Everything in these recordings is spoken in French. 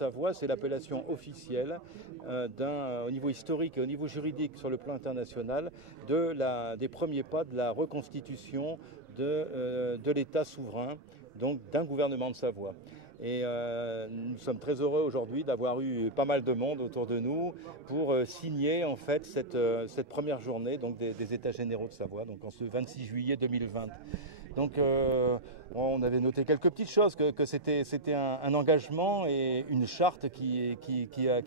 Savoie, c'est l'appellation officielle au niveau historique et au niveau juridique sur le plan international des premiers pas de la reconstitution de l'État souverain, donc d'un gouvernement de Savoie. Et nous sommes très heureux aujourd'hui d'avoir eu pas mal de monde autour de nous pour signer en fait cette première journée donc des États généraux de Savoie, donc en ce 26 juillet 2020. Donc on avait noté quelques petites choses, que c'était un engagement et une charte qui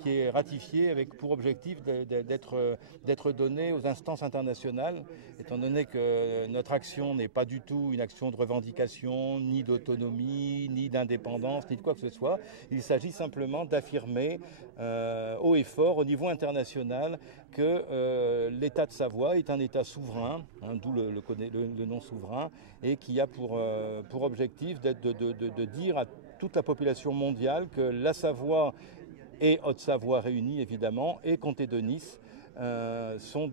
est ratifiée avec pour objectif d'être donnée aux instances internationales, étant donné que notre action n'est pas du tout une action de revendication, ni d'autonomie, ni d'indépendance, ni de quoi que ce soit. Il s'agit simplement d'affirmer haut et fort au niveau international que l'État de Savoie est un État souverain, d'où le nom souverain, et qui a pour objectif de dire à toute la population mondiale que la Savoie et Haute-Savoie réunis évidemment et Comté de Nice sont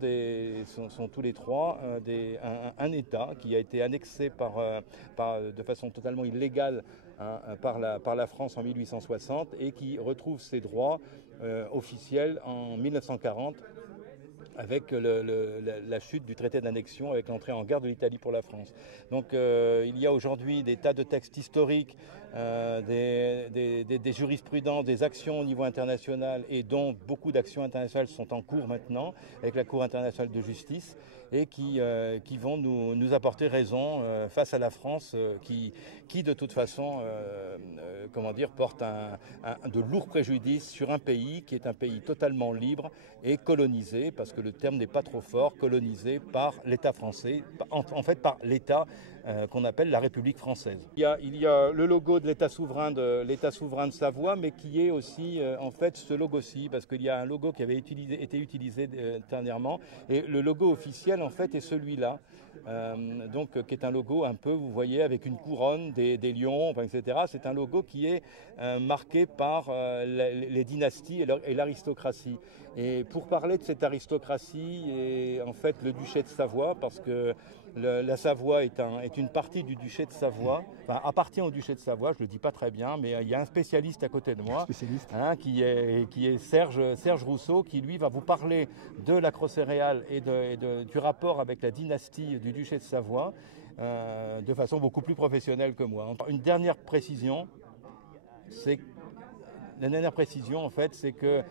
tous les trois un État qui a été annexé de façon totalement illégale par la France en 1860 et qui retrouve ses droits officiels en 1940 avec la chute du traité d'annexion, avec l'entrée en guerre de l'Italie pour la France. Donc il y a aujourd'hui des tas de textes historiques, des jurisprudences, des actions au niveau international, et dont beaucoup d'actions internationales sont en cours maintenant, avec la Cour internationale de justice, et qui vont nous apporter raison face à la France, qui de toute façon porte de lourds préjudices sur un pays qui est un pays totalement libre et colonisé, parce que le terme n'est pas trop fort, colonisé par l'État français, en fait par l'État qu'on appelle la République française. Il y a le logo de l'État souverain de Savoie, mais qui est aussi en fait ce logo-ci, parce qu'il y a un logo qui avait été utilisé dernièrement, et le logo officiel en fait est celui-là, qui est un logo un peu, vous voyez, avec une couronne, des lions, etc. C'est un logo qui est marqué par les dynasties et l'aristocratie. Et pour parler de cette aristocratie et en fait le duché de Savoie, parce que la Savoie est une partie du duché de Savoie, enfin appartient au duché de Savoie, je le dis pas très bien, mais il y a un spécialiste à côté de moi, qui est Serge Rousseau, qui lui va vous parler de l'acrocéréale et du rapport avec la dynastie du duché de Savoie de façon beaucoup plus professionnelle que moi. Une dernière précision, c'est que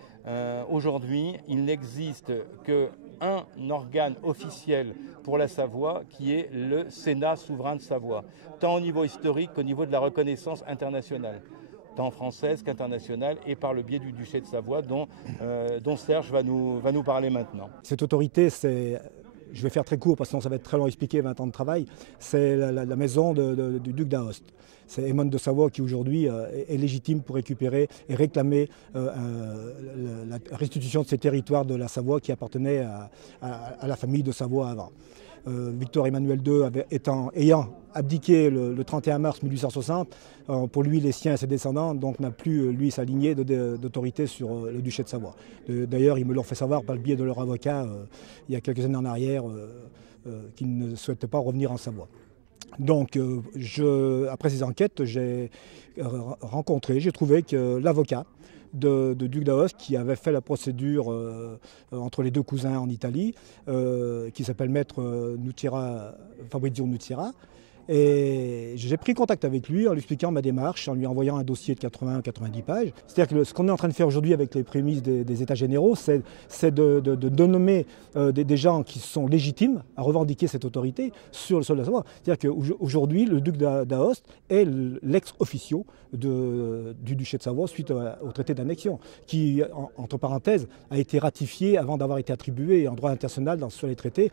aujourd'hui, il n'existe qu'un organe officiel pour la Savoie, qui est le Sénat souverain de Savoie, tant au niveau historique qu'au niveau de la reconnaissance internationale, tant française qu'internationale, et par le biais du duché de Savoie, dont Serge va nous parler maintenant. Cette autorité, je vais faire très court parce que sinon ça va être très long à expliquer, 20 ans de travail, c'est la maison du duc d'Aoste. C'est Aymon de Savoie qui aujourd'hui est légitime pour récupérer et réclamer la restitution de ces territoires de la Savoie qui appartenaient à la famille de Savoie avant. Victor Emmanuel II ayant abdiqué le 31 mars 1860, pour lui, les siens et ses descendants, donc n'a plus, lui, sa lignée d'autorité sur le duché de Savoie. D'ailleurs, ils me l'ont fait savoir par le biais de leur avocat il y a quelques années en arrière, qu'ils ne souhaitaient pas revenir en Savoie. Donc, après ces enquêtes, j'ai trouvé que l'avocat de duc d'Aoste, qui avait fait la procédure entre les deux cousins en Italie, qui s'appelle maître Fabrizio Nuzzira. Et j'ai pris contact avec lui en lui expliquant ma démarche, en lui envoyant un dossier de 80-90 pages. C'est-à-dire que ce qu'on est en train de faire aujourd'hui avec les prémices des États généraux, c'est de nommer des gens qui sont légitimes à revendiquer cette autorité sur le sol de la Savoie. C'est-à-dire qu'aujourd'hui, le duc d'Aoste est l'ex-officio du duché de Savoie suite au traité d'annexion, qui, entre parenthèses, a été ratifié avant d'avoir été attribué en droit international sur les traités.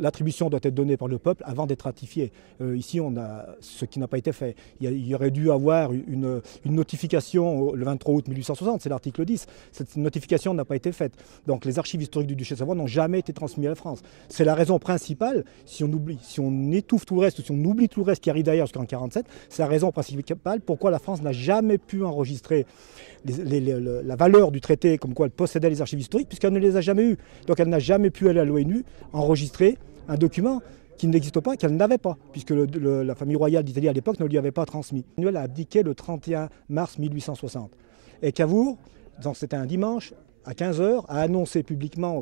L'attribution doit être donnée par le peuple avant d'être ratifiée. Ici, on a ce qui n'a pas été fait. Il y aurait dû avoir une notification le 23 août 1860, c'est l'article 10. Cette notification n'a pas été faite. Donc les archives historiques du duché de Savoie n'ont jamais été transmises à la France. C'est la raison principale, si on étouffe tout le reste, si on oublie tout le reste qui arrive d'ailleurs jusqu'en 1947, c'est la raison principale pourquoi la France n'a jamais pu enregistrer la valeur du traité, comme quoi elle possédait les archives historiques, puisqu'elle ne les a jamais eues. Donc elle n'a jamais pu aller à l'ONU enregistrer un document qui n'existe pas, qu'elle n'avait pas, puisque la famille royale d'Italie à l'époque ne lui avait pas transmis. Emmanuel a abdiqué le 31 mars 1860. Et Cavour, c'était un dimanche, à 15 h, a annoncé publiquement,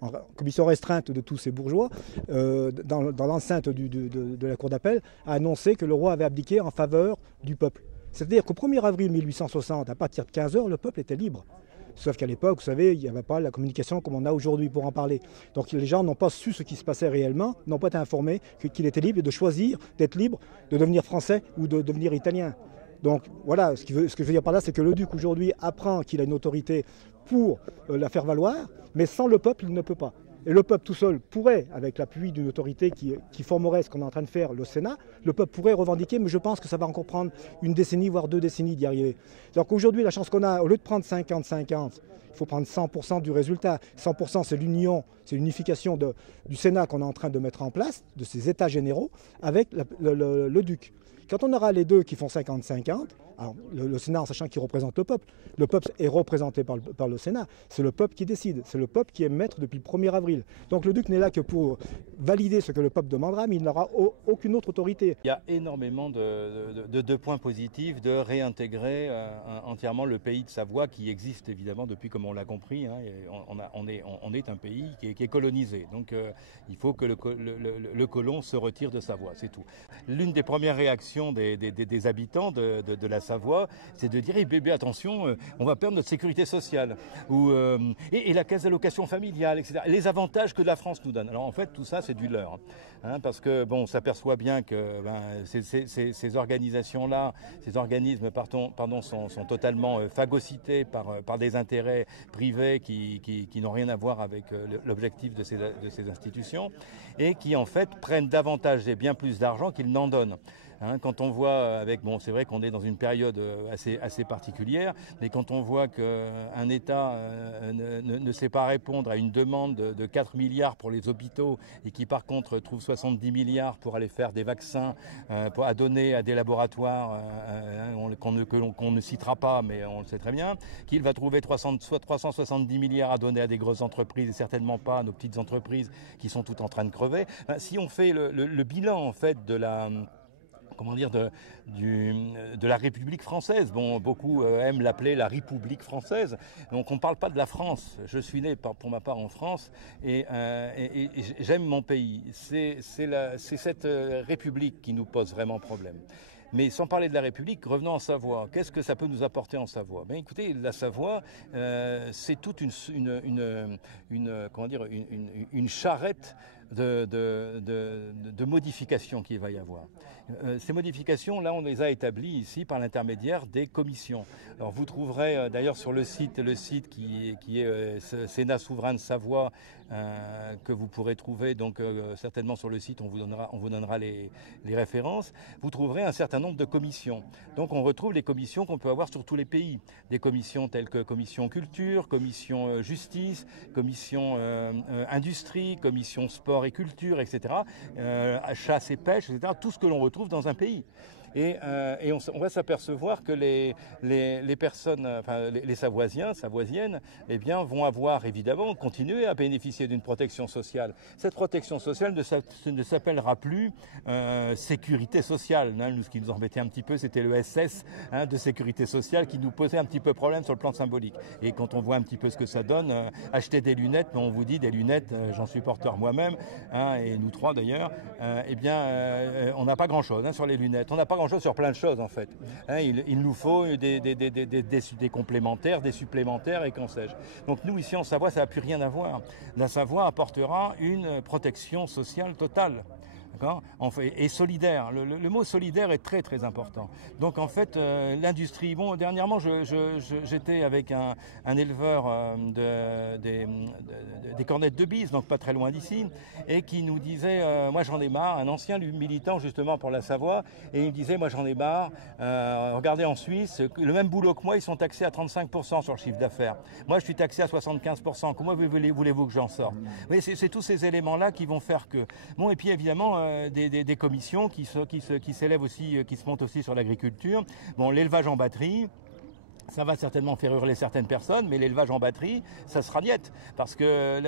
en commission restreinte de tous ces bourgeois, dans l'enceinte de la cour d'appel, a annoncé que le roi avait abdiqué en faveur du peuple. C'est-à-dire qu'au 1er avril 1860, à partir de 15 h, le peuple était libre. Sauf qu'à l'époque, vous savez, il n'y avait pas la communication comme on a aujourd'hui pour en parler. Donc les gens n'ont pas su ce qui se passait réellement, n'ont pas été informés qu'il était libre de choisir d'être libre, de devenir français ou de devenir italien. Donc voilà, ce que je veux dire par là, c'est que le duc aujourd'hui apprend qu'il a une autorité pour la faire valoir, mais sans le peuple, il ne peut pas. Et le peuple tout seul pourrait, avec l'appui d'une autorité qui formerait ce qu'on est en train de faire, le Sénat, le peuple pourrait revendiquer, mais je pense que ça va encore prendre une décennie, voire 2 décennies d'y arriver. Donc aujourd'hui, la chance qu'on a, au lieu de prendre 50-50, il faut prendre 100% du résultat. 100% c'est l'union, c'est l'unification du Sénat qu'on est en train de mettre en place, de ces États généraux, avec le duc. Quand on aura les deux qui font 50-50, alors le Sénat en sachant qu'il représente le peuple est représenté par le Sénat, c'est le peuple qui décide, c'est le peuple qui est maître depuis le 1er avril. Donc le duc n'est là que pour valider ce que le peuple demandera, mais il n'aura aucune autre autorité. Il y a énormément de points positifs de réintégrer entièrement le pays de Savoie qui existe évidemment depuis, comme on l'a compris, hein, on est un pays qui est colonisé. Donc il faut que le colon se retire de Savoie, c'est tout. L'une des premières réactions des habitants de la Savoie, c'est de dire hey, bébé, attention, on va perdre notre sécurité sociale et la caisse d'allocation familiale, etc. Les avantages que la France nous donne. Alors en fait, tout ça, c'est du leurre. Hein, parce que bon, on s'aperçoit bien que ces organisations-là, ces organismes sont totalement phagocytés par des intérêts privés qui n'ont rien à voir avec l'objectif de ces institutions et qui en fait prennent davantage et bien plus d'argent qu'ils n'en donnent. Hein, quand on voit c'est vrai qu'on est dans une période assez particulière, mais quand on voit qu'un État ne sait pas répondre à une demande de 4 milliards pour les hôpitaux et qui par contre trouve 70 milliards pour aller faire des vaccins à donner à des laboratoires qu'on ne citera pas, mais on le sait très bien, qu'il va trouver 370 milliards à donner à des grosses entreprises et certainement pas à nos petites entreprises qui sont toutes en train de crever. Si on fait le bilan en fait de la République française. Bon, beaucoup aiment l'appeler la République française. Donc on ne parle pas de la France. Je suis né pour ma part en France et j'aime mon pays. C'est cette République qui nous pose vraiment problème. Mais sans parler de la République, revenons en Savoie. Qu'est-ce que ça peut nous apporter en Savoie ? Ben, écoutez, la Savoie, c'est toute une charrette de modifications qu'il va y avoir. Ces modifications, là, on les a établies ici par l'intermédiaire des commissions. Alors, vous trouverez d'ailleurs sur le site qui est Sénat souverain de Savoie, que vous pourrez trouver donc certainement sur le site, on vous donnera les références. Vous trouverez un certain nombre de commissions. Donc, on retrouve les commissions qu'on peut avoir sur tous les pays. Des commissions telles que commission culture, commission justice, commission industrie, commission sport et culture, etc. Chasse et pêche, etc. Tout ce que l'on retrouve dans un pays. Et on va s'apercevoir que les personnes, enfin les Savoisiens, Savoisiennes, eh bien, vont avoir évidemment continué à bénéficier d'une protection sociale. Cette protection sociale ne s'appellera plus sécurité sociale. Hein. Nous, ce qui nous embêtait un petit peu, c'était le SS de sécurité sociale qui nous posait un petit peu problème sur le plan symbolique. Et quand on voit un petit peu ce que ça donne, acheter des lunettes, mais on vous dit des lunettes, j'en suis porteur moi-même, et nous trois d'ailleurs, on n'a pas grand-chose sur les lunettes. On n'a pas grand-chose sur plein de choses en fait. Il nous faut des complémentaires, des supplémentaires et qu'en sais-je. Donc nous ici en Savoie, ça n'a plus rien à voir. La Savoie apportera une protection sociale totale. Et solidaire. Le mot solidaire est très très important. Donc en fait, l'industrie. Bon, dernièrement, j'étais avec un éleveur des cornettes de Bise, donc pas très loin d'ici, et qui nous disait, moi j'en ai marre, un ancien militant justement pour la Savoie, et il me disait, moi j'en ai marre. Regardez en Suisse, le même boulot que moi, ils sont taxés à 35% sur le chiffre d'affaires. Moi, je suis taxé à 75%. Comment voulez-vous que j'en sorte ? Oui, c'est tous ces éléments-là qui vont faire que. Bon, et puis évidemment. Des commissions qui s'élèvent aussi, qui se montent aussi sur l'agriculture. Bon, l'élevage en batterie, ça va certainement faire hurler certaines personnes, mais l'élevage en batterie, ça sera niette. Parce que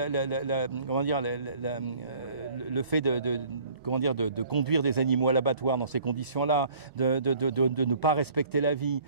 le fait de conduire des animaux à l'abattoir dans ces conditions-là, de ne pas respecter la vie.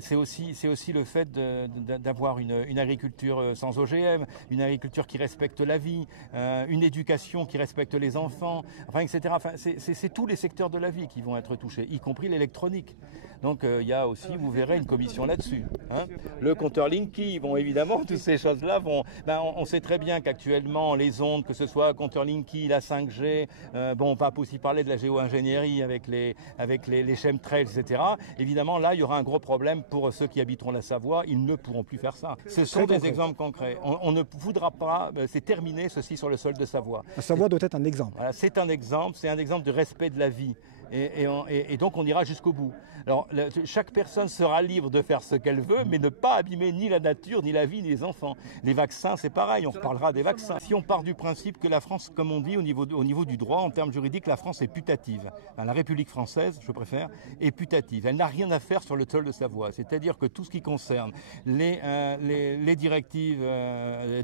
C'est aussi le fait d'avoir une agriculture sans OGM, une agriculture qui respecte la vie, une éducation qui respecte les enfants, enfin, etc. Enfin, c'est tous les secteurs de la vie qui vont être touchés, y compris l'électronique. Donc il y a aussi, vous verrez, une commission là-dessus. Hein. Le compteur Linky, bon, évidemment, toutes ces choses-là vont... on sait très bien qu'actuellement, les ondes, que ce soit compteur Linky, la 5G, on va aussi parler de la géo-ingénierie avec les chemtrails, etc. Évidemment, là, il y aura un gros problème pour ceux qui habiteront la Savoie. Ils ne pourront plus faire ça. Ce sont des exemples concrets. On ne voudra pas, c'est terminé, ceci sur le sol de Savoie. La Savoie doit être un exemple. Voilà, c'est un exemple de respect de la vie. Et donc on ira jusqu'au bout. Alors chaque personne sera libre de faire ce qu'elle veut, mais ne pas abîmer ni la nature, ni la vie, ni les enfants. Les vaccins, c'est pareil, on reparlera des vaccins. Si on part du principe que la France, comme on dit au niveau du droit, en termes juridiques, la France est putative. Enfin, la République française, je préfère, est putative. Elle n'a rien à faire sur le sol de Savoie. C'est-à-dire que tout ce qui concerne les directives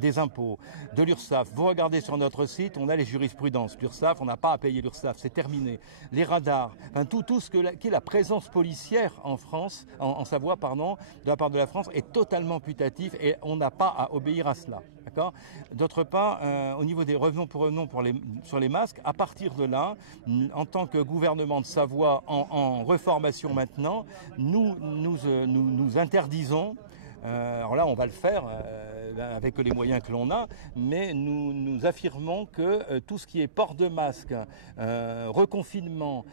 des impôts, de l'URSSAF, vous regardez sur notre site, on a les jurisprudences. L'URSSAF, on n'a pas à payer l'URSSAF, c'est terminé. Les radars, enfin, tout ce qui est la présence policière en France, en Savoie, pardon, de la part de la France, est totalement putatif et on n'a pas à obéir à cela. D'accord ? D'autre part, au niveau des revenons sur les masques, à partir de là, en tant que gouvernement de Savoie en reformation maintenant, nous interdisons. Alors là, on va le faire avec les moyens que l'on a, mais nous affirmons que tout ce qui est port de masque, reconfinement,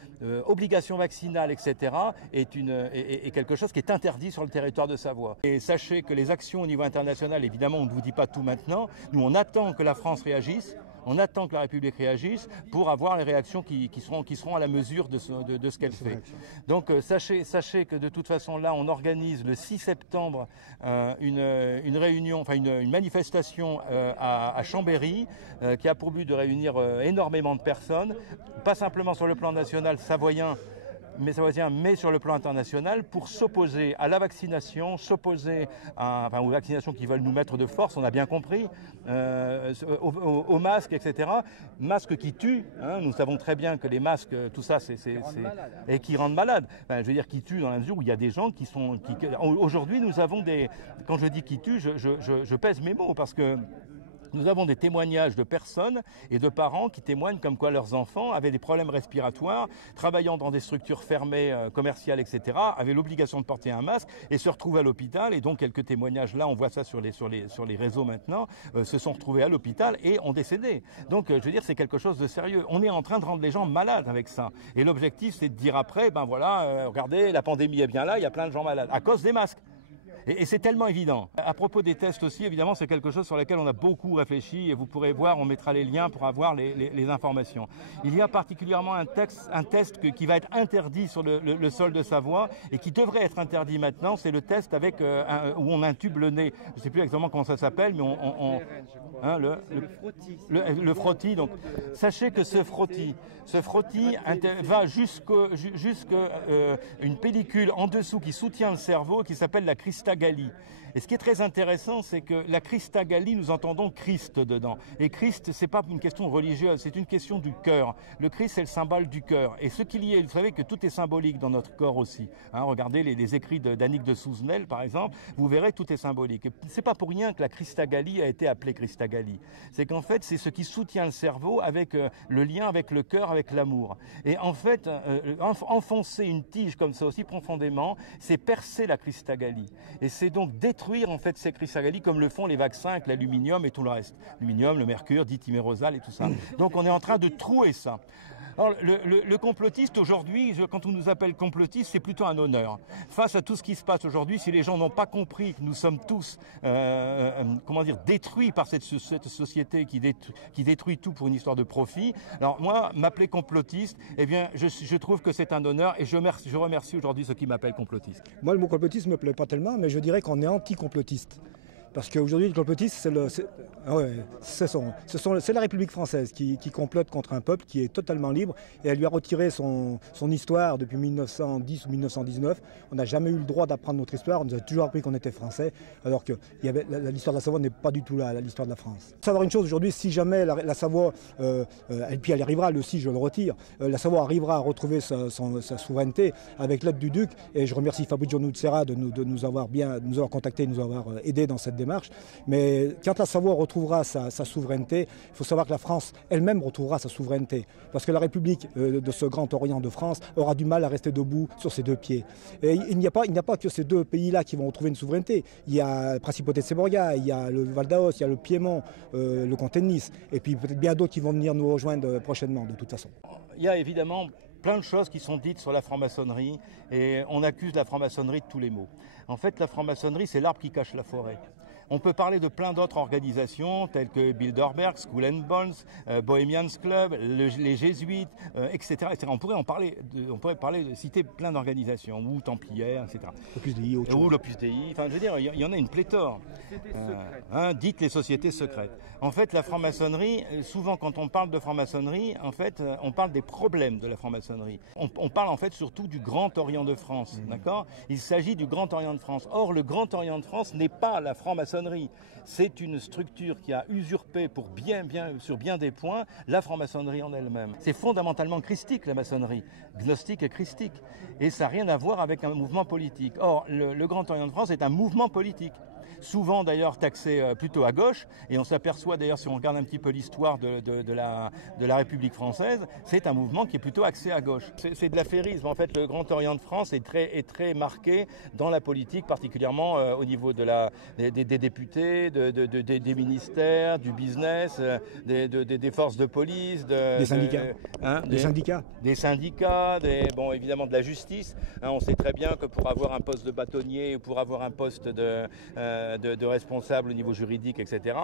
obligation vaccinale, etc., est quelque chose qui est interdit sur le territoire de Savoie. Et sachez que les actions au niveau international, évidemment, on ne vous dit pas tout maintenant. Nous, on attend que la France réagisse. On attend que la République réagisse pour avoir les réactions qui seront à la mesure de ce qu'elle fait. Donc sachez que de toute façon là, on organise le 6 septembre une réunion, enfin une manifestation à Chambéry qui a pour but de réunir énormément de personnes, pas simplement sur le plan national savoyen, mais sur le plan international, pour s'opposer à la vaccination, s'opposer aux vaccinations qui veulent nous mettre de force, on a bien compris, aux masques, etc. Masques qui tuent, hein, nous savons très bien que les masques, tout ça, et qui rendent malades. Enfin, je veux dire, qui tuent dans la mesure où il y a des gens qui sont... Aujourd'hui, nous avons des... Quand je dis qui tuent, je pèse mes mots, parce que nous avons des témoignages de personnes et de parents qui témoignent comme quoi leurs enfants avaient des problèmes respiratoires, travaillant dans des structures fermées, commerciales, etc., avaient l'obligation de porter un masque et se retrouvaient à l'hôpital. Et donc quelques témoignages là, on voit ça sur les réseaux maintenant, se sont retrouvés à l'hôpital et ont décédé. Donc je veux dire, c'est quelque chose de sérieux. On est en train de rendre les gens malades avec ça. Et l'objectif, c'est de dire après, regardez, la pandémie est bien là, il y a plein de gens malades à cause des masques. Et c'est tellement évident. À propos des tests aussi, évidemment, c'est quelque chose sur lequel on a beaucoup réfléchi et vous pourrez voir, on mettra les liens pour avoir les informations. Il y a particulièrement un test qui va être interdit sur le sol de Savoie et qui devrait être interdit maintenant. C'est le test avec où on intube le nez. Je ne sais plus exactement comment ça s'appelle, mais le frottis. Donc, sachez que ce frottis va jusqu'à une pellicule en dessous qui soutient le cerveau qui s'appelle la cristagallie. Et ce qui est très intéressant, c'est que la cristagallie, nous entendons Christ dedans. Et Christ, c'est pas une question religieuse, c'est une question du cœur. Le Christ, c'est le symbole du cœur. Et ce qu'il y est, vous savez que tout est symbolique dans notre corps aussi. Hein, regardez les écrits d'Annick de Souzenel, par exemple, vous verrez tout est symbolique. C'est pas pour rien que la cristagallie a été appelée cristagallie. C'est qu'en fait, c'est ce qui soutient le cerveau avec le lien avec le cœur, avec l'amour. Et en fait, enfoncer une tige comme ça aussi profondément, c'est percer la cristagallie. Et c'est donc détruire en fait ces cristagallies comme le font les vaccins avec l'aluminium et tout le reste. L'aluminium, le mercure, dithymérosalle et tout ça. Donc on est en train de trouer ça. Alors, le complotiste aujourd'hui, quand on nous appelle complotiste, c'est plutôt un honneur. Face à tout ce qui se passe aujourd'hui, si les gens n'ont pas compris que nous sommes tous, détruits par cette société qui détruit tout pour une histoire de profit, alors moi, m'appeler complotiste, eh bien, je trouve que c'est un honneur et je remercie aujourd'hui ceux qui m'appellent complotiste. Moi, le mot complotiste ne me plaît pas tellement, mais je dirais qu'on est anti-complotiste. Parce qu'aujourd'hui, le complotisme, c'est la République française qui complote contre un peuple qui est totalement libre et elle lui a retiré son histoire depuis 1910 ou 1919. On n'a jamais eu le droit d'apprendre notre histoire, on nous a toujours appris qu'on était français, alors que l'histoire de la Savoie n'est pas du tout l'histoire de la France. Il faut savoir une chose aujourd'hui, si jamais la Savoie, et puis elle arrivera, le si je le retire, la Savoie arrivera à retrouver sa souveraineté avec l'aide du duc, et je remercie Fabrizio Nucera de nous avoir contactés, de nous avoir aidés dans cette démarche. Mais quand la Savoie retrouvera sa souveraineté, il faut savoir que la France elle-même retrouvera sa souveraineté. Parce que la République de ce Grand Orient de France aura du mal à rester debout sur ses deux pieds. Et il n'y a pas que ces deux pays-là qui vont retrouver une souveraineté. Il y a la Principauté de Séborga, il y a le Val d'Aoste, il y a le Piémont, le comté de Nice, et puis peut-être bien d'autres qui vont venir nous rejoindre prochainement de toute façon. Il y a évidemment plein de choses qui sont dites sur la franc-maçonnerie et on accuse la franc-maçonnerie de tous les maux. En fait, la franc-maçonnerie, c'est l'arbre qui cache la forêt. On peut parler de plein d'autres organisations telles que Bilderberg, Skull and Bones, Bohemians Club, les Jésuites, etc., etc. On pourrait citer plein d'organisations, ou Templières, etc. L'Opus Dei, ou l'Opus Dei. Enfin, je veux dire, il y en a une pléthore. Dites les sociétés secrètes. En fait, la franc-maçonnerie, souvent quand on parle de franc-maçonnerie, en fait, on parle des problèmes de la franc-maçonnerie. On parle en fait surtout du Grand Orient de France, d'accord ? Il s'agit du Grand Orient de France. Or, le Grand Orient de France n'est pas la franc-maçonnerie. C'est une structure qui a usurpé sur bien des points la franc-maçonnerie en elle-même. C'est fondamentalement christique la maçonnerie, gnostique et christique. Et ça n'a rien à voir avec un mouvement politique. Or, le Grand Orient de France est un mouvement politique. Souvent d'ailleurs taxé plutôt à gauche, et on s'aperçoit d'ailleurs si on regarde un petit peu l'histoire de la République française, c'est un mouvement qui est plutôt axé à gauche. C'est de l'affairisme. En fait, le Grand Orient de France est très marqué dans la politique, particulièrement au niveau des députés, des ministères, du business, des forces de police, des syndicats. Des syndicats, évidemment de la justice. On sait très bien que pour avoir un poste de bâtonnier, pour avoir un poste de responsable au niveau juridique, etc.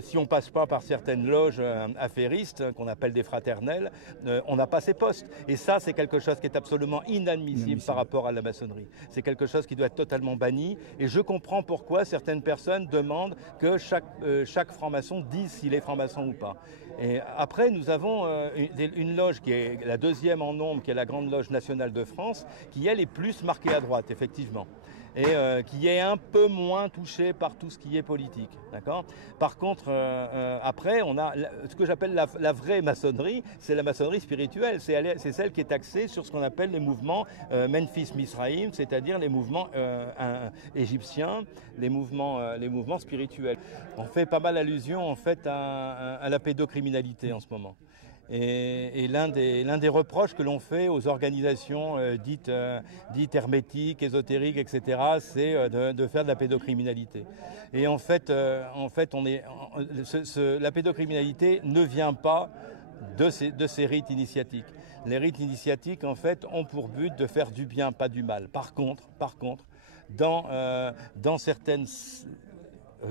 Si on ne passe pas par certaines loges affairistes, qu'on appelle des fraternelles, on n'a pas ces postes. Et ça, c'est quelque chose qui est absolument inadmissible par rapport à la maçonnerie. C'est quelque chose qui doit être totalement banni. Et je comprends pourquoi certaines personnes demandent que chaque franc-maçon dise s'il est franc-maçon ou pas. Et après, nous avons une loge qui est la deuxième en nombre, qui est la Grande Loge Nationale de France, qui elle est plus marquée à droite, effectivement. Et qui est un peu moins touché par tout ce qui est politique. D'accord ? Par contre, après, on a ce que j'appelle la vraie maçonnerie, c'est la maçonnerie spirituelle. C'est celle qui est axée sur ce qu'on appelle les mouvements Memphis Misraïm, c'est-à-dire les mouvements égyptiens, les mouvements spirituels. On fait pas mal allusion en fait à la pédocriminalité en ce moment. Et l'un des reproches que l'on fait aux organisations dites hermétiques, ésotériques, etc., c'est de faire de la pédocriminalité. Et en fait, la pédocriminalité ne vient pas de ces rites initiatiques. Les rites initiatiques, en fait, ont pour but de faire du bien, pas du mal. Par contre, dans certaines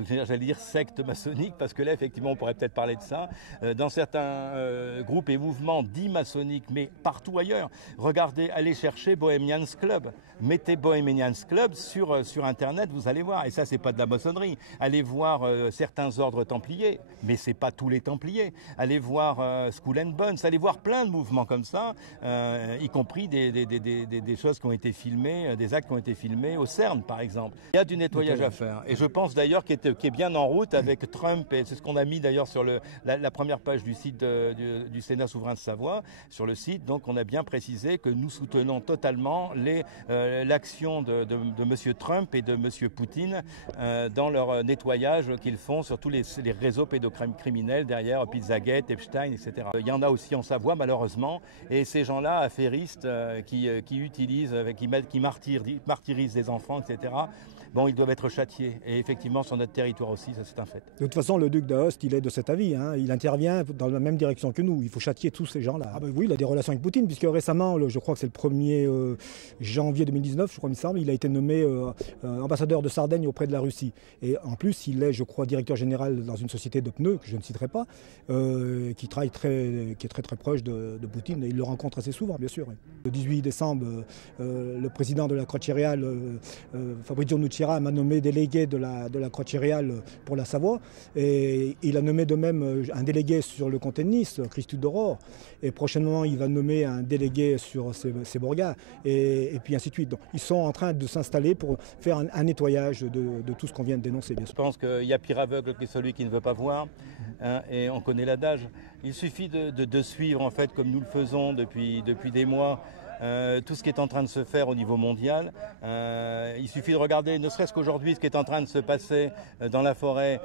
j'allais dire secte maçonnique, parce que là, effectivement, on pourrait peut-être parler de ça. Dans certains groupes et mouvements dits maçonniques, mais partout ailleurs, regardez, allez chercher Bohemians Club. Mettez Bohemians Club sur Internet, vous allez voir. Et ça, c'est pas de la maçonnerie. Allez voir certains ordres templiers, mais c'est pas tous les templiers. Allez voir Skull and Bones, allez voir plein de mouvements comme ça, y compris des choses qui ont été filmées, des actes qui ont été filmés au CERN, par exemple. Il y a du nettoyage à faire. Et je pense d'ailleurs qui est bien en route avec Trump, et c'est ce qu'on a mis d'ailleurs sur la première page du site du Sénat souverain de Savoie, sur le site. Donc on a bien précisé que nous soutenons totalement l'action de M. Trump et de M. Poutine dans leur nettoyage qu'ils font sur tous les réseaux pédocriminels derrière Pizzagate, Epstein, etc. Il y en a aussi en Savoie malheureusement, et ces gens-là affairistes qui utilisent, qui martyrisent des enfants, etc., bon, ils doivent être châtiés. Et effectivement, sur notre territoire aussi, ça c'est un fait. De toute façon, le duc d'Aoste, il est de cet avis. Il intervient dans la même direction que nous. Il faut châtier tous ces gens-là. Ah ben oui, il a des relations avec Poutine, puisque récemment, je crois que c'est le 1er janvier 2019, je crois, il me semble, il a été nommé ambassadeur de Sardaigne auprès de la Russie. Et en plus, il est, je crois, directeur général dans une société de pneus, que je ne citerai pas, qui est très proche de Poutine. Et il le rencontre assez souvent, bien sûr. Le 18 décembre, le président de la Croce Reale, Fabrizio Nucera, Mitterrand m'a nommé délégué de la Croix céréale pour la Savoie. Et il a nommé de même un délégué sur le comté de Nice, Christophe d'Aurore. Et prochainement, il va nommer un délégué sur Séborga, et puis ainsi de suite. Donc, ils sont en train de s'installer pour faire un nettoyage de tout ce qu'on vient de dénoncer. Bien sûr. Je pense qu'il y a pire aveugle que celui qui ne veut pas voir, hein, et on connaît l'adage. Il suffit de suivre, en fait, comme nous le faisons depuis des mois, tout ce qui est en train de se faire au niveau mondial. Il suffit de regarder, ne serait-ce qu'aujourd'hui, ce qui est en train de se passer dans la forêt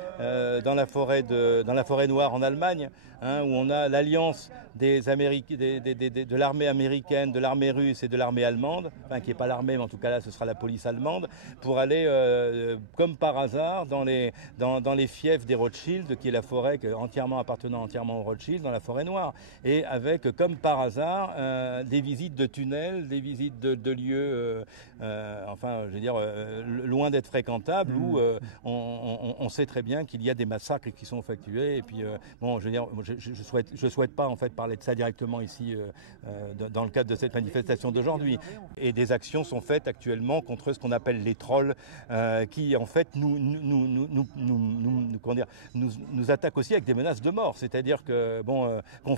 noire en Allemagne, hein, où on a l'alliance de l'armée américaine, de l'armée russe et de l'armée allemande, enfin qui n'est pas l'armée, mais en tout cas là ce sera la police allemande, pour aller comme par hasard dans les fiefs des Rothschild, qui est la forêt appartenant entièrement aux Rothschild, dans la forêt noire, et avec comme par hasard des visites de tunnels, des visites de lieux, enfin je veux dire loin d'être fréquentables, où on sait très bien qu'il y a des massacres qui sont effectués. Et puis bon, je veux dire, je souhaite pas en fait parler de ça directement ici dans le cadre de cette manifestation d'aujourd'hui. Et des actions sont faites actuellement contre ce qu'on appelle les trolls, qui en fait nous attaquent aussi avec des menaces de mort. C'est-à-dire que bon, qu'on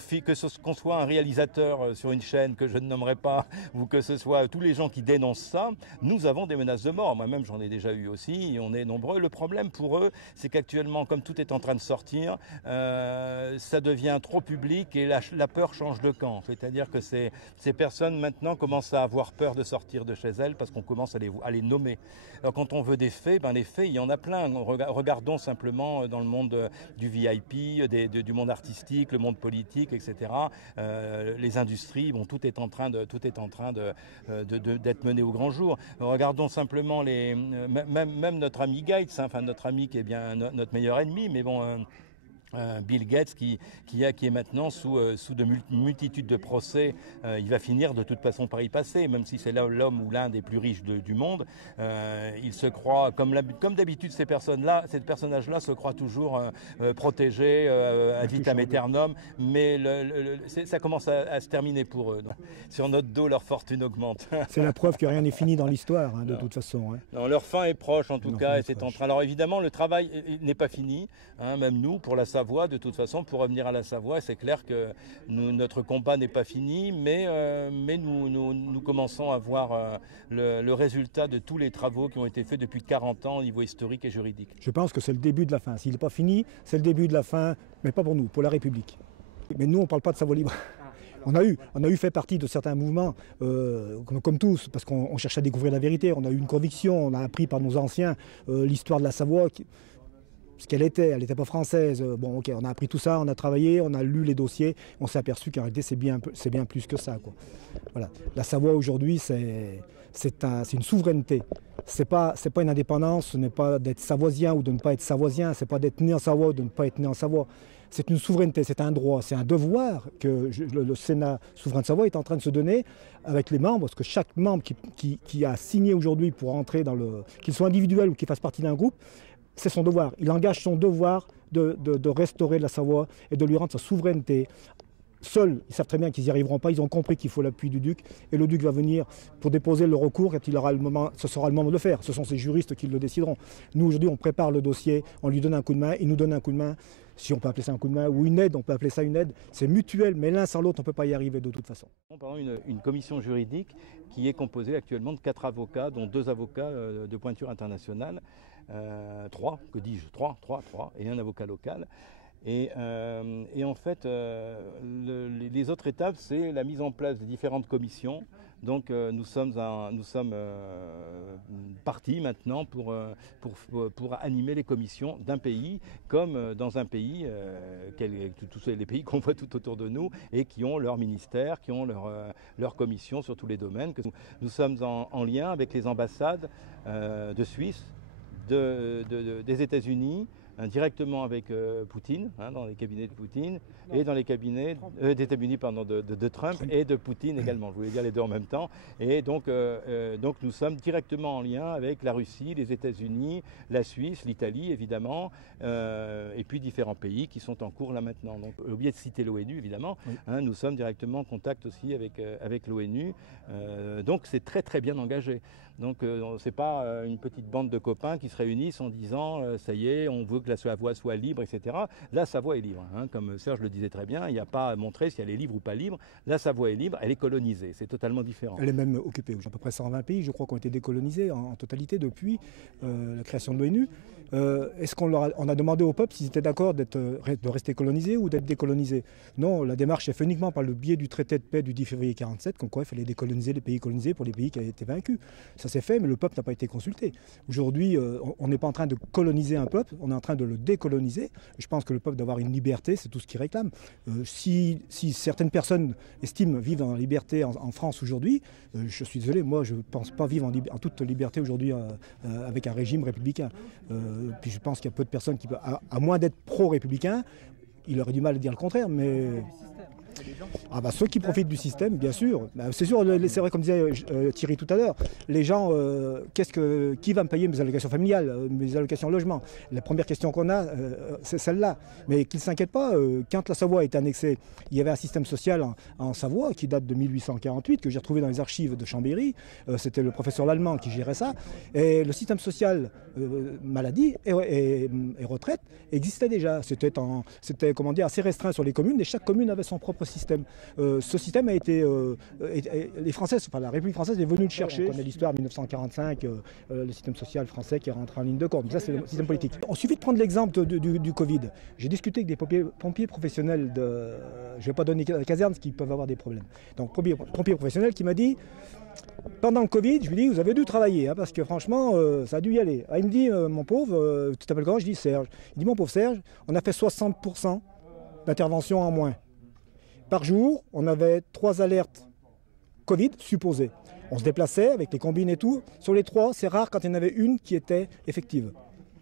soit un réalisateur sur une chaîne que je ne nommerai pas, ou que ce soit tous les gens qui dénoncent ça, nous avons des menaces de mort. Moi-même, j'en ai déjà eu aussi, et on est nombreux. Le problème pour eux, c'est qu'actuellement, comme tout est en train de sortir, ça devient trop public et la peur change de camp. C'est-à-dire que ces personnes, maintenant, commencent à avoir peur de sortir de chez elles parce qu'on commence à les nommer. Alors, quand on veut des faits, les faits, il y en a plein. Regardons simplement dans le monde du VIP, du monde artistique, le monde politique, etc. Les industries, bon, tout est en train d'être mené au grand jour. Regardons simplement même notre ami Gates, hein, enfin notre ami qui est bien notre meilleur ennemi, mais bon. Bill Gates qui est maintenant sous de multitudes de procès. Il va finir de toute façon par y passer, même si c'est l'homme ou l'un des plus riches du monde. Il se croit, comme d'habitude, ces personnages-là se croient toujours protégés, ad vitam aeternum, mais ça commence à se terminer pour eux. Donc, sur notre dos, leur fortune augmente. C'est la preuve que rien n'est fini dans l'histoire, hein, de toute façon. Hein. Non, leur fin est proche, en tout cas, et c'est en train. Alors évidemment, le travail n'est pas fini, hein, même nous, pour la Savoie, de toute façon, pour revenir à la Savoie, c'est clair que notre combat n'est pas fini, mais nous commençons à voir le résultat de tous les travaux qui ont été faits depuis 40 ans au niveau historique et juridique. Je pense que c'est le début de la fin. S'il n'est pas fini, c'est le début de la fin, mais pas pour nous, pour la République. Mais nous, on ne parle pas de Savoie libre. On a eu fait partie de certains mouvements, comme tous, parce qu'on cherchait à découvrir la vérité. On a eu une conviction, on a appris par nos anciens l'histoire de la Savoie, ce qu'elle était. Elle n'était pas française. Bon, ok, on a appris tout ça, on a travaillé, on a lu les dossiers, on s'est aperçu qu'en réalité, c'est bien plus que ça, quoi. Voilà. La Savoie aujourd'hui, c'est une souveraineté. C'est pas une indépendance, ce n'est pas d'être savoisien ou de ne pas être savoisien, c'est pas d'être né en Savoie ou de ne pas être né en Savoie. C'est une souveraineté, c'est un droit, c'est un devoir que le Sénat souverain de Savoie est en train de se donner avec les membres, parce que chaque membre qui a signé aujourd'hui pour entrer qu'il soit individuel ou qu'il fasse partie d'un groupe, c'est son devoir. Il engage son devoir de restaurer la Savoie et de lui rendre sa souveraineté. Seuls, ils savent très bien qu'ils n'y arriveront pas, ils ont compris qu'il faut l'appui du Duc, et le Duc va venir pour déposer le recours quand il aura le moment, ce sera le moment de le faire. Ce sont ces juristes qui le décideront. Nous, aujourd'hui, on prépare le dossier, on lui donne un coup de main, il nous donne un coup de main, si on peut appeler ça un coup de main, ou une aide, on peut appeler ça une aide. C'est mutuel, mais l'un sans l'autre, on ne peut pas y arriver de toute façon. Pendant une commission juridique qui est composée actuellement de 4 avocats, dont 2 avocats de pointure internationale, 3, et un avocat local. Et en fait, les autres étapes, c'est la mise en place de différentes commissions. Donc nous sommes partis maintenant pour animer les commissions d'un pays, comme dans un pays, tous les pays qu'on voit tout autour de nous, et qui ont leur ministère, qui ont leur commission sur tous les domaines. Nous sommes en lien avec les ambassades de Suisse, des États-Unis, directement avec Poutine, hein, dans les cabinets de Poutine, et dans les cabinets des États-Unis, de Trump et de Poutine également. Je voulais dire les deux en même temps. Et donc nous sommes directement en lien avec la Russie, les États-Unis, la Suisse, l'Italie évidemment, et puis différents pays qui sont en cours là maintenant. Donc oublié de citer l'ONU évidemment. Oui. Hein, nous sommes directement en contact aussi avec l'ONU. Donc c'est très très bien engagé. Donc ce n'est pas une petite bande de copains qui se réunissent en disant ça y est, on veut que la voie soit libre, etc. La Savoie est libre, hein, comme Serge le disait très bien, il n'y a pas à montrer si elle est libre ou pas libre. La Savoie est libre, elle est colonisée, c'est totalement différent. Elle est même occupée. À peu près 120 pays, je crois, qui ont été décolonisés en totalité depuis la création de l'ONU. Est-ce qu'on a demandé au peuple s'ils étaient d'accord de rester colonisés ou d'être décolonisés? Non, la démarche est faite uniquement par le biais du traité de paix du 10 février 1947, comme quoi il fallait décoloniser les pays colonisés pour les pays qui avaient été vaincus. Ça s'est fait, mais le peuple n'a pas été consulté. Aujourd'hui, on n'est pas en train de coloniser un peuple, on est en train de le décoloniser. Je pense que le peuple doit avoir une liberté, c'est tout ce qu'il réclame. Si certaines personnes estiment vivre en liberté en France aujourd'hui, je suis désolé, moi je ne pense pas vivre en toute liberté aujourd'hui avec un régime républicain. Puis je pense qu'il y a peu de personnes qui, à moins d'être pro-républicains, il aurait du mal à dire le contraire, mais... ceux qui profitent du système, bien sûr. C'est sûr, c'est vrai, comme disait Thierry tout à l'heure, les gens, qui va me payer mes allocations familiales, mes allocations logement? La première question qu'on a, c'est celle-là. Mais qu'ils ne s'inquiètent pas, quand la Savoie a été annexée, il y avait un système social en Savoie qui date de 1848, que j'ai retrouvé dans les archives de Chambéry. C'était le professeur Lallemand qui gérait ça. Et le système social maladie et retraite existait déjà. C'était assez restreint sur les communes et chaque commune avait son propre système. Ce système a été... la République française est venue le chercher. On connaît l'histoire de 1945, le système social français qui est rentré en ligne de compte. Ça, c'est le système politique. Il suffit de prendre l'exemple du Covid. J'ai discuté avec des pompiers professionnels je ne vais pas donner la caserne, parce qu'ils peuvent avoir des problèmes. Donc, pompier professionnel qui m'a dit... Pendant le Covid, je lui dis, vous avez dû travailler, hein, parce que franchement, ça a dû y aller. Il me dit, mon pauvre, tu t'appelles comment? Je dis Serge. Il dit, mon pauvre Serge, on a fait 60% d'intervention en moins. Par jour, on avait 3 alertes Covid supposées. On se déplaçait avec les combines et tout. Sur les 3, c'est rare quand il y en avait une qui était effective.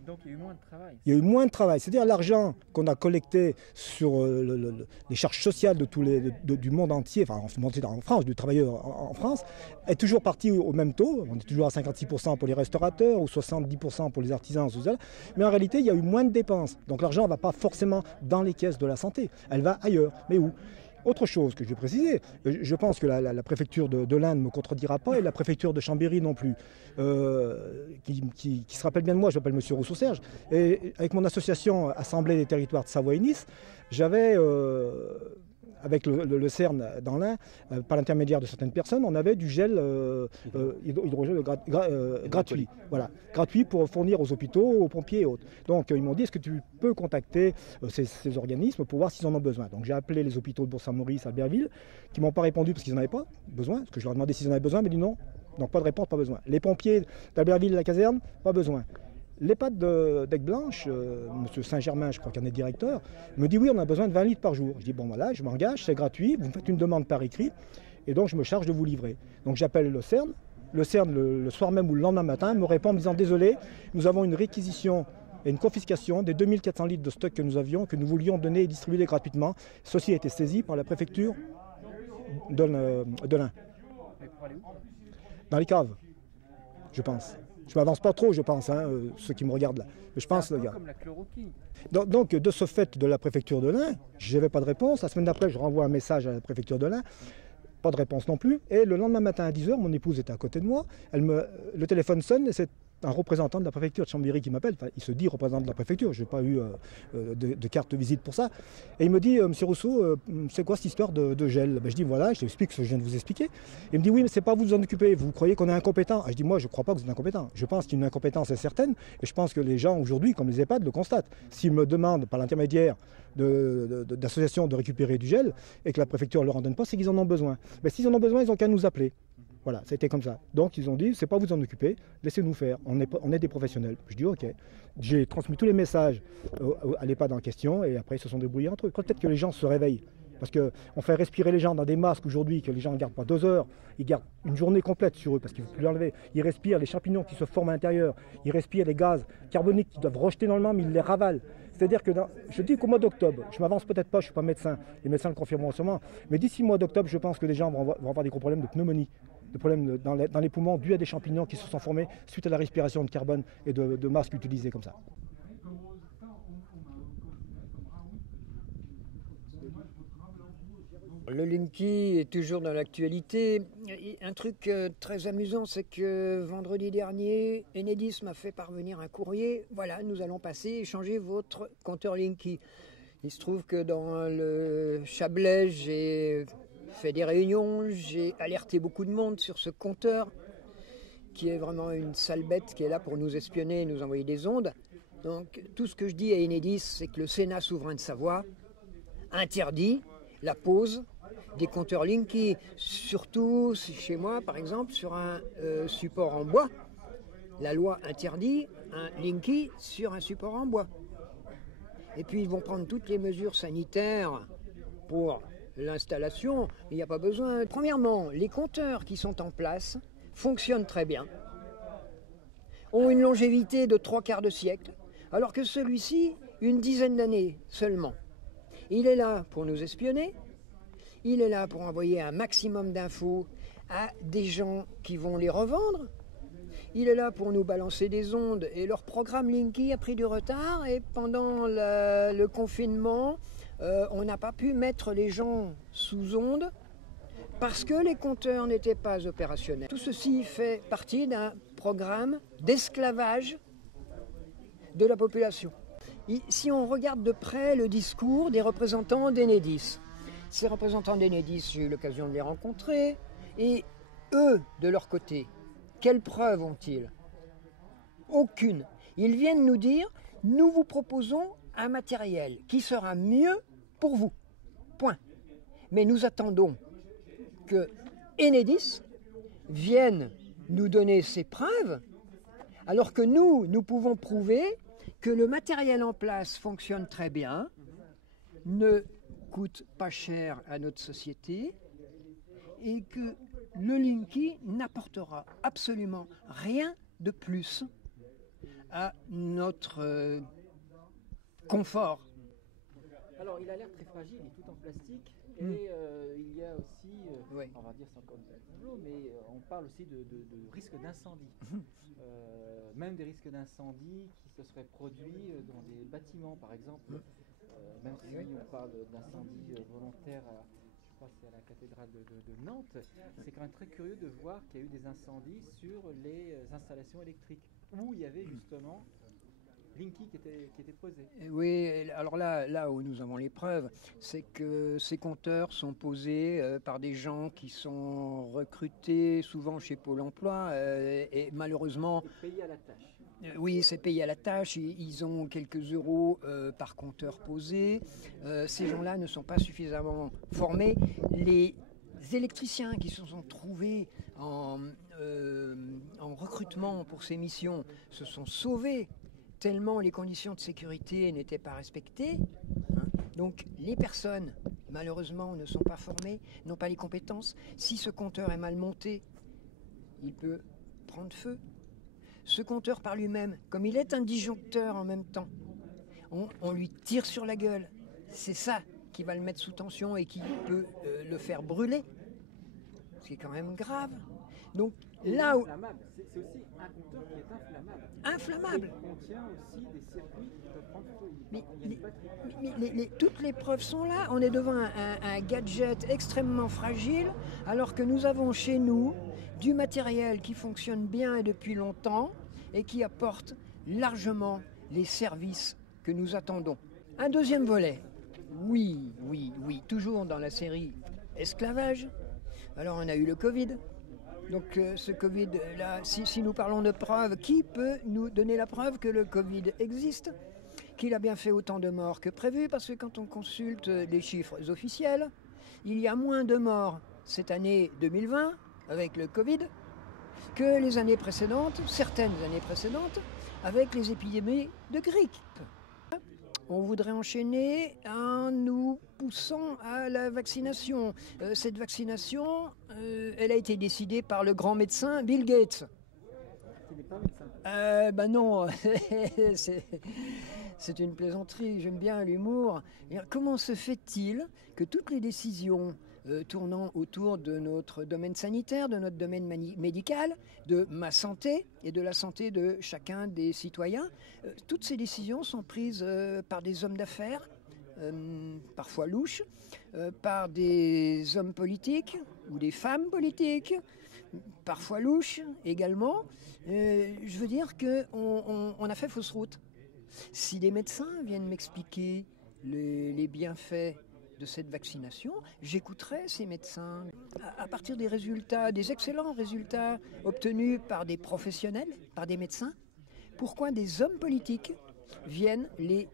Donc il y a eu moins de travail. Il y a eu moins de travail. C'est-à-dire l'argent qu'on a collecté sur les charges sociales du monde entier, enfin en France, du travailleur en France, est toujours parti au même taux. On est toujours à 56% pour les restaurateurs ou 70% pour les artisans sociaux. Mais en réalité, il y a eu moins de dépenses. Donc l'argent ne va pas forcément dans les caisses de la santé. Elle va ailleurs. Mais où ? Autre chose que je vais préciser, je pense que la préfecture de l'Inde ne me contredira pas et la préfecture de Chambéry non plus, qui se rappelle bien de moi, je m'appelle M. Rousseau-Serge, et avec mon association Assemblée des territoires de Savoie et Nice, j'avais, avec le CERN dans l'Ain, par l'intermédiaire de certaines personnes, on avait du gel hydrogel gratuit. Voilà, gratuit pour fournir aux hôpitaux, aux pompiers et autres. Donc ils m'ont dit, est-ce que tu peux contacter ces organismes pour voir s'ils en ont besoin? Donc j'ai appelé les hôpitaux de Bourg-Saint-Maurice, Albertville, qui ne m'ont pas répondu parce qu'ils n'en avaient pas besoin, parce que je leur ai demandé s'ils en avaient besoin, mais ils m'ont dit non. Donc pas de réponse, pas besoin. Les pompiers d'Albertville, la caserne, pas besoin. L'EHPAD d'Aigueblanche, M. Saint-Germain, je crois qu'il en est directeur, me dit oui, on a besoin de 20 litres par jour. Je dis bon voilà, je m'engage, c'est gratuit, vous me faites une demande par écrit, et donc je me charge de vous livrer. Donc j'appelle le CERN. Le CERN, le soir même ou le lendemain matin, me répond en me disant désolé, nous avons une réquisition et une confiscation des 2400 litres de stock que nous avions, que nous voulions donner et distribuer gratuitement. Ceci a été saisi par la préfecture de l'Ain. Dans les caves, je pense. Je ne m'avance pas trop, je pense, hein, ceux qui me regardent là. Mais je pense, le gars. Comme la chloroquine. Donc, de ce fait de la préfecture de l'Ain, je n'avais pas de réponse. La semaine d'après, je renvoie un message à la préfecture de l'Ain. Pas de réponse non plus. Et le lendemain matin à 10h, mon épouse était à côté de moi. Le téléphone sonne et c'est un représentant de la préfecture de Chambéry qui m'appelle. Enfin, il se dit représentant de la préfecture. Je n'ai pas eu de carte de visite pour ça. Et il me dit, Monsieur Rousseau, c'est quoi cette histoire de gel? Je dis, voilà, je t'explique ce que je viens de vous expliquer. Il me dit, oui, mais c'est pas vous en occuper. Vous croyez qu'on est incompétent? Je dis, moi, je ne crois pas que vous êtes incompétent. Je pense qu'une incompétence est certaine. Et je pense que les gens aujourd'hui, comme les EHPAD, le constatent. S'ils me demandent par l'intermédiaire d'associations de récupérer du gel et que la préfecture ne leur en donne pas, c'est qu'ils en ont besoin. Mais s'ils en ont besoin, ils n'ont qu'à nous appeler. Voilà, ça a été comme ça. Donc ils ont dit, c'est pas vous en occuper, laissez-nous faire, on est des professionnels. Je dis ok. J'ai transmis tous les messages à l'EHPAD en question et après ils se sont débrouillés entre eux. Peut-être que les gens se réveillent. Parce qu'on fait respirer les gens dans des masques aujourd'hui, que les gens ne gardent pas 2 heures, ils gardent une journée complète sur eux parce qu'il ne faut plus l'enlever. Ils respirent les champignons qui se forment à l'intérieur, ils respirent les gaz carboniques qu'ils doivent rejeter normalement, mais ils les ravalent. C'est-à-dire que je dis qu'au mois d'octobre, je m'avance peut-être pas, je ne suis pas médecin, les médecins le confirmeront sûrement, mais d'ici le mois d'octobre, je pense que les gens vont avoir des gros problèmes de pneumonie, des problèmes dans les poumons dus à des champignons qui se sont formés suite à la respiration de carbone et de masques utilisés comme ça. Le Linky est toujours dans l'actualité. Un truc très amusant, c'est que vendredi dernier, Enedis m'a fait parvenir un courrier. Voilà, nous allons passer et changer votre compteur Linky. Il se trouve que dans le Chablais, j'ai fait des réunions, j'ai alerté beaucoup de monde sur ce compteur qui est vraiment une sale bête qui est là pour nous espionner et nous envoyer des ondes. Donc tout ce que je dis à Enedis, c'est que le Sénat souverain de Savoie interdit la pose des compteurs Linky, surtout chez moi par exemple sur un support en bois. La loi interdit un Linky sur un support en bois. Et puis ils vont prendre toutes les mesures sanitaires pour l'installation. Il n'y a pas besoin. Premièrement, les compteurs qui sont en place fonctionnent très bien, ont une longévité de 3/4 de siècle, alors que celui-ci, une dizaine d'années seulement. Il est là pour nous espionner, il est là pour envoyer un maximum d'infos à des gens qui vont les revendre, il est là pour nous balancer des ondes, et leur programme Linky a pris du retard, et pendant le confinement, on n'a pas pu mettre les gens sous ondes parce que les compteurs n'étaient pas opérationnels. Tout ceci fait partie d'un programme d'esclavage de la population. Si on regarde de près le discours des représentants d'Enedis, ces représentants d'Enedis, j'ai eu l'occasion de les rencontrer, et eux, de leur côté, quelles preuves ont-ils? Aucune. Ils viennent nous dire, nous vous proposons un matériel qui sera mieux pour vous. Point. Mais nous attendons que Enedis vienne nous donner ses preuves, alors que nous pouvons prouver que le matériel en place fonctionne très bien, ne coûte pas cher à notre société, et que le Linky n'apportera absolument rien de plus à notre confort. Alors, il a l'air très fragile, il est tout en plastique, et il y a aussi, Oui. on va dire c'est encore une l'eau, mais on parle aussi de risque d'incendie. Même des risques d'incendie qui se seraient produits dans des bâtiments, par exemple, même si on parle d'incendie volontaire, je crois que c'est à la cathédrale de Nantes, c'est quand même très curieux de voir qu'il y a eu des incendies sur les installations électriques, où il y avait justement Linky qui était posé. Oui, alors là où nous avons les preuves, c'est que ces compteurs sont posés par des gens qui sont recrutés souvent chez Pôle emploi et malheureusement... C'est payé à la tâche. Oui, c'est payé à la tâche, ils ont quelques euros par compteur posé. Ces gens-là ne sont pas suffisamment formés. Les électriciens qui se sont trouvés en recrutement pour ces missions se sont sauvés tellement les conditions de sécurité n'étaient pas respectées. Donc les personnes, malheureusement, ne sont pas formées, n'ont pas les compétences. Si ce compteur est mal monté, il peut prendre feu. Ce compteur par lui-même, comme il est un disjoncteur en même temps, on lui tire sur la gueule. C'est ça qui va le mettre sous tension et qui peut le faire brûler. Ce qui est quand même grave. Donc là où... C'est aussi un compteur qui est inflammable. Inflammable. Il contient aussi des circuits qui peuvent prendre feu. Mais toutes les preuves sont là. On est devant un gadget extrêmement fragile, alors que nous avons chez nous du matériel qui fonctionne bien et depuis longtemps et qui apporte largement les services que nous attendons. Un deuxième volet. Oui, toujours dans la série esclavage. Alors on a eu le Covid. Donc ce Covid-là, si nous parlons de preuves, qui peut nous donner la preuve que le Covid existe, qu'il a bien fait autant de morts que prévu? Parce que quand on consulte les chiffres officiels, il y a moins de morts cette année 2020 avec le Covid que les années précédentes, certaines années précédentes, avec les épidémies de grippe. On voudrait enchaîner en nous poussant à la vaccination. Cette vaccination, elle a été décidée par le grand médecin Bill Gates. Tu n'es pas médecin. Non, c'est une plaisanterie, j'aime bien l'humour. Comment se fait-il que toutes les décisions tournant autour de notre domaine sanitaire, de notre domaine médical, de ma santé et de la santé de chacun des citoyens, toutes ces décisions sont prises par des hommes d'affaires parfois louches, par des hommes politiques ou des femmes politiques, parfois louches également. Je veux dire qu'on a fait fausse route. Si les médecins viennent m'expliquer les bienfaits de cette vaccination, j'écouterai ces médecins. À partir des résultats, des excellents résultats obtenus par des professionnels, par des médecins, pourquoi des hommes politiques viennent les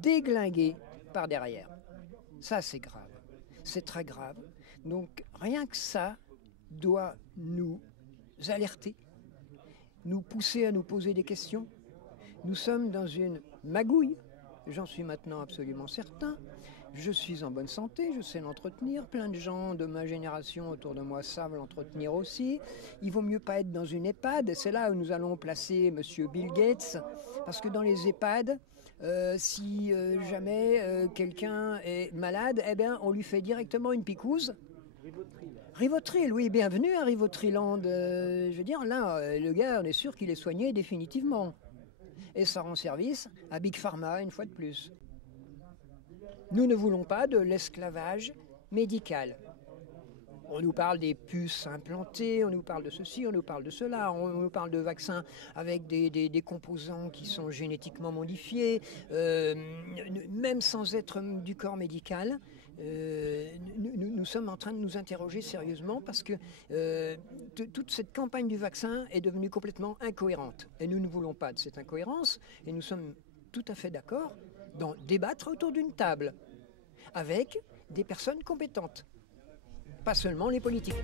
déglinguer par derrière? Ça, c'est grave. C'est très grave. Donc, rien que ça doit nous alerter, nous pousser à nous poser des questions. Nous sommes dans une magouille, j'en suis maintenant absolument certain. Je suis en bonne santé, je sais l'entretenir. Plein de gens de ma génération autour de moi savent l'entretenir aussi. Il vaut mieux pas être dans une EHPAD. C'est là où nous allons placer Monsieur Bill Gates. Parce que dans les EHPAD, si jamais quelqu'un est malade, eh bien, on lui fait directement une picouse. Rivotril, oui, bienvenue à Rivotriland. Je veux dire, là, le gars, on est sûr qu'il est soigné définitivement. Et ça rend service à Big Pharma, une fois de plus. Nous ne voulons pas de l'esclavage médical. On nous parle des puces implantées, on nous parle de ceci, on nous parle de cela, on nous parle de vaccins avec des composants qui sont génétiquement modifiés, même sans être du corps médical. Nous sommes en train de nous interroger sérieusement parce que toute cette campagne du vaccin est devenue complètement incohérente. Et nous ne voulons pas de cette incohérence et nous sommes tout à fait d'accord d'en débattre autour d'une table avec des personnes compétentes, pas seulement les politiques.